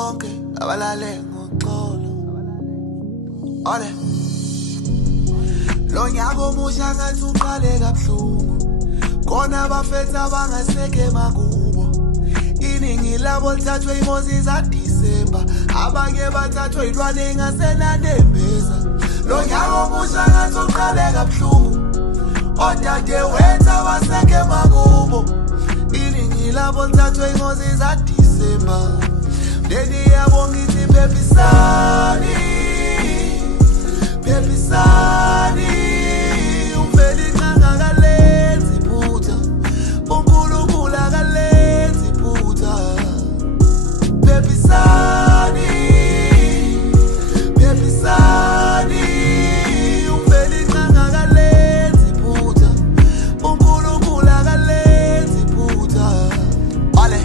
bonke abalale ngoxolo. Ole lo nyaka omusha ngathi uqale kabuhlungu, khona abafethu abangaseke makubo. Iningi labo lithathwe imozi zaDisemba, abanye bathathwe ilwane engasenandembeza. Lo nyaka omusha ngathi uqale kabuhlungu, odadewethu abaseke makubo. Iningi labo lithathwe imozi zaDisemba, mndeni yabo ngithi phephisani, phephisani.